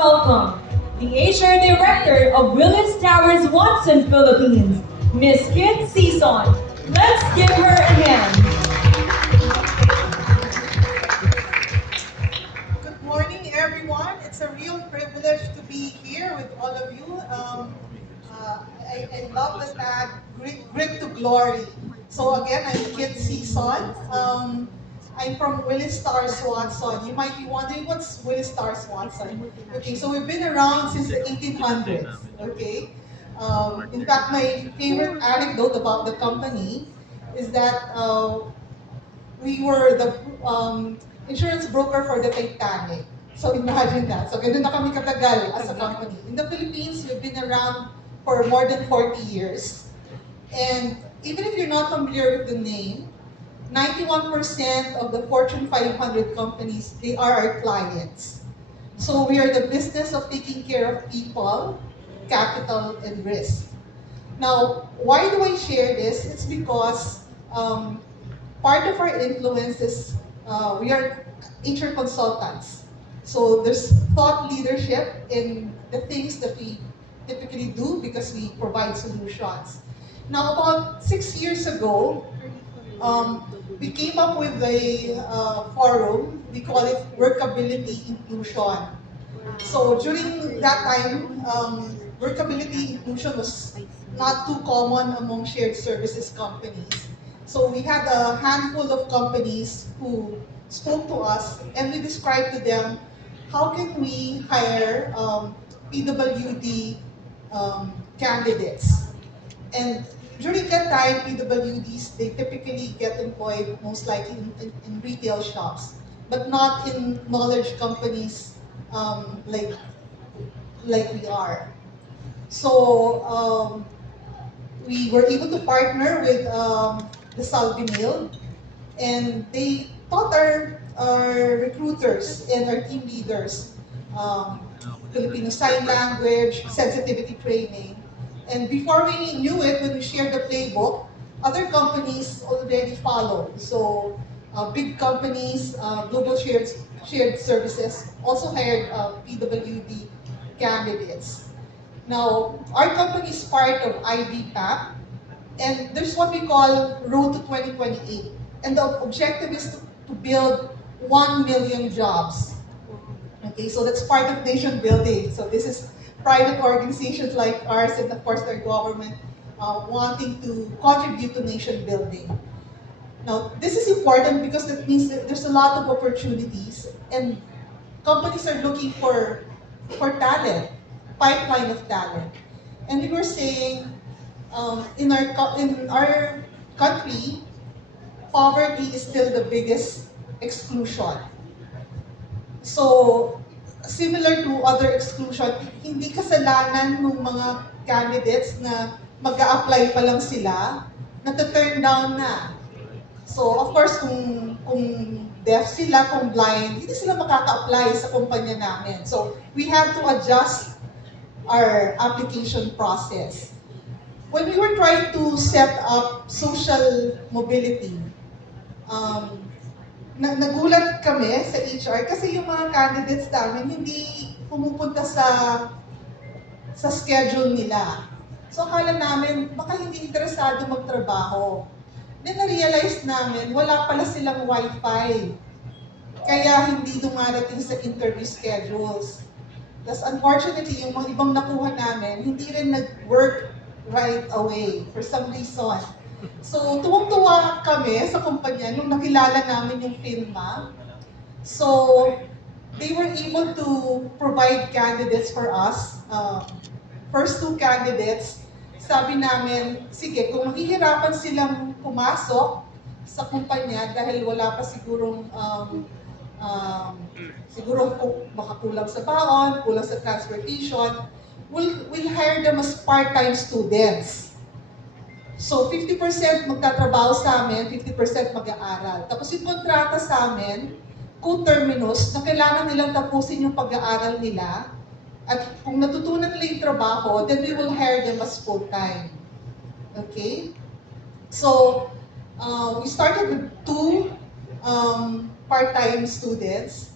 welcome the HR Director of Willis Towers Watson, Philippines, Miss Sison. Let's give her a hand. Good morning, everyone. It's a real privilege to be here with all of you. I love the tag Grit to Glory. So again, I'm Kit Sison. I'm from Willis Towers Watson. You might be wondering, what's Willis Towers Watson? Okay, so we've been around since the 1800s. Okay, in fact, my favorite anecdote about the company is that we were the insurance broker for the Titanic. So imagine that. So ganun na kami katagal as a company. In the Philippines, we've been around for more than 40 years. And even if you're not familiar with the name, 91% of the Fortune 500 companies, they are our clients. So we are the business of taking care of people, capital, and risk. Now, why do I share this? It's because part of our influence is we are HR consultants. So there's thought leadership in the things that we typically do because we provide solutions. Now, about 6 years ago, we came up with a forum. We call it Workability Inclusion. So during that time, workability inclusion was not too common among shared services companies. So we had a handful of companies who spoke to us and we described to them how can we hire PWD candidates. And during that time, PWDs, they typically get employed most likely in retail shops, but not in knowledge companies like we are. So we were able to partner with the Salvinil, and they taught our recruiters and our team leaders Filipino Sign Language, sensitivity training. And before we knew it, when we shared the playbook, other companies already followed. So big companies, global shared services, also hired PWD candidates. Now, our company is part of IBPAP, and there's what we call Road to 2028. And the objective is to build 1 million jobs. Okay, so that's part of nation building. So this is private organizations like ours and of course their government wanting to contribute to nation building. Now, this is important because that means that there's a lot of opportunities and companies are looking for talent, pipeline of talent. And we were saying in our country, poverty is still the biggest exclusion. So, similar to other exclusion, hindi kasalanan ng mga candidates na mag-a-apply pa lang sila, na-turn down na. So, of course, kung deaf sila, kung blind, hindi sila makaka-apply sa kumpanya namin. So, we have to adjust our application process. When we were trying to set up social mobility, nagulat kami sa HR kasi yung mga candidates namin hindi pumupunta sa schedule nila. So akala namin baka hindi interesado magtrabaho. Then na-realize namin wala pala silang wifi. Kaya hindi dumarating sa interview schedules. Tapos unfortunately, yung mga ibang nakuha namin, hindi rin nag-work right away for some reason. So, tuwang-tuwa kami sa kumpanya nung nakilala namin yung PHINMA. So, they were able to provide candidates for us. First two candidates, sabi namin, sige, kung mahihirapan silang pumasok sa kumpanya dahil wala pa siguro baka kulang sa baon, kulang sa transportation, we'll hire them as part-time students. So, 50% magtatrabaho sa amin, 50% mag-aaral. Tapos yung kontrata sa amin, co-terminus, na kailangan nilang tapusin yung pag-aaral nila. At kung natutunan nila yung trabaho, then we will hire them as full-time. Okay? So, we started with two part-time students.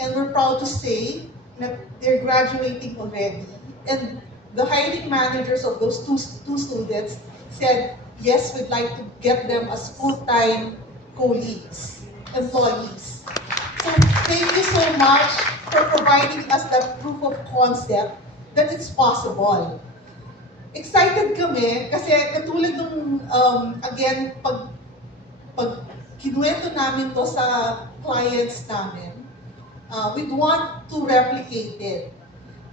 And we're proud to say na they're graduating already. And the hiring managers of those two students said, yes, we'd like to get them as full-time colleagues, employees. So thank you so much for providing us that proof of concept that it's possible. Excited kami kasi katulad nung, again, pag kinuwento namin to sa clients namin, we'd want to replicate it.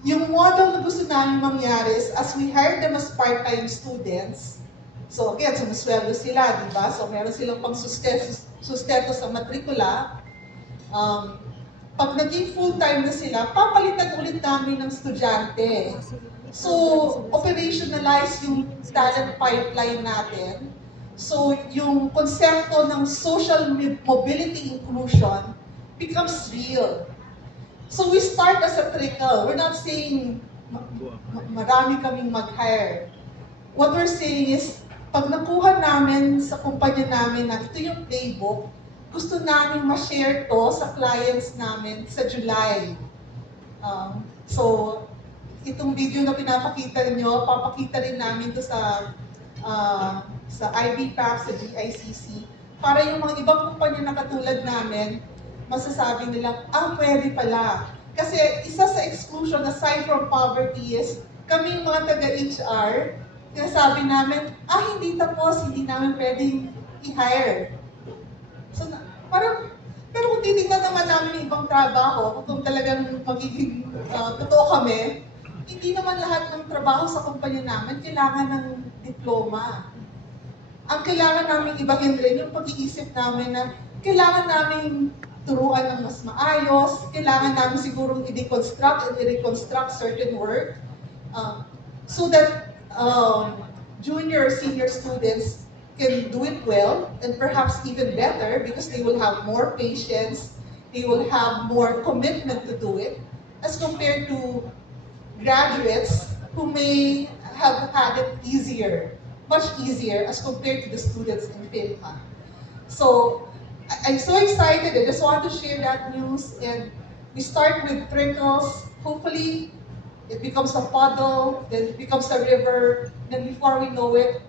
Yung model na gusto namin mangyari is as we hire them as part-time students, so again, sumusweldo sila, di ba? So meron silang pang sustento sa matrikula. Pag naging full-time na sila, papalitan ulit namin ng estudyante. So, operationalize yung talent pipeline natin. So, yung konsepto ng social mobility inclusion becomes real. So, we start as a trickle. We're not saying marami kaming mag-hire. What we're saying is, pag nakuha namin sa kumpanya namin na ito yung playbook, gusto namin ma-share to sa clients namin sa July. So, itong video na pinapakita niyo, papakita rin namin to sa IBPAC, sa GICC, para yung mga ibang kumpanya na katulad namin, masasabi nila, pwede pala. Kasi isa sa exclusion, aside from poverty, is kami mga taga-HR, sinasabi namin, hindi tapos, hindi namin pwedeng i-hire. So, parang, pero kung titignan naman namin yung ibang trabaho, kung talagang magiging totoo kami, hindi naman lahat ng trabaho sa kumpanya namin kailangan ng diploma. Ang kailangan namin ibahin rin yung pag-iisip namin na kailangan namin turuan ng mas maayos, kailangan namin siguro i-deconstruct and i-reconstruct certain work so that junior or senior students can do it well and perhaps even better because they will have more patience, they will have more commitment to do it as compared to graduates who may have had it easier, much easier as compared to the students in PHINMA. So I'm so excited. I just want to share that news, and we start with trickles. Hopefully, it becomes a puddle, then it becomes a river. Then before we know it,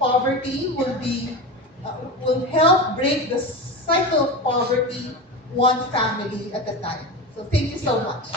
poverty will help break the cycle of poverty one family at a time. So thank you so much.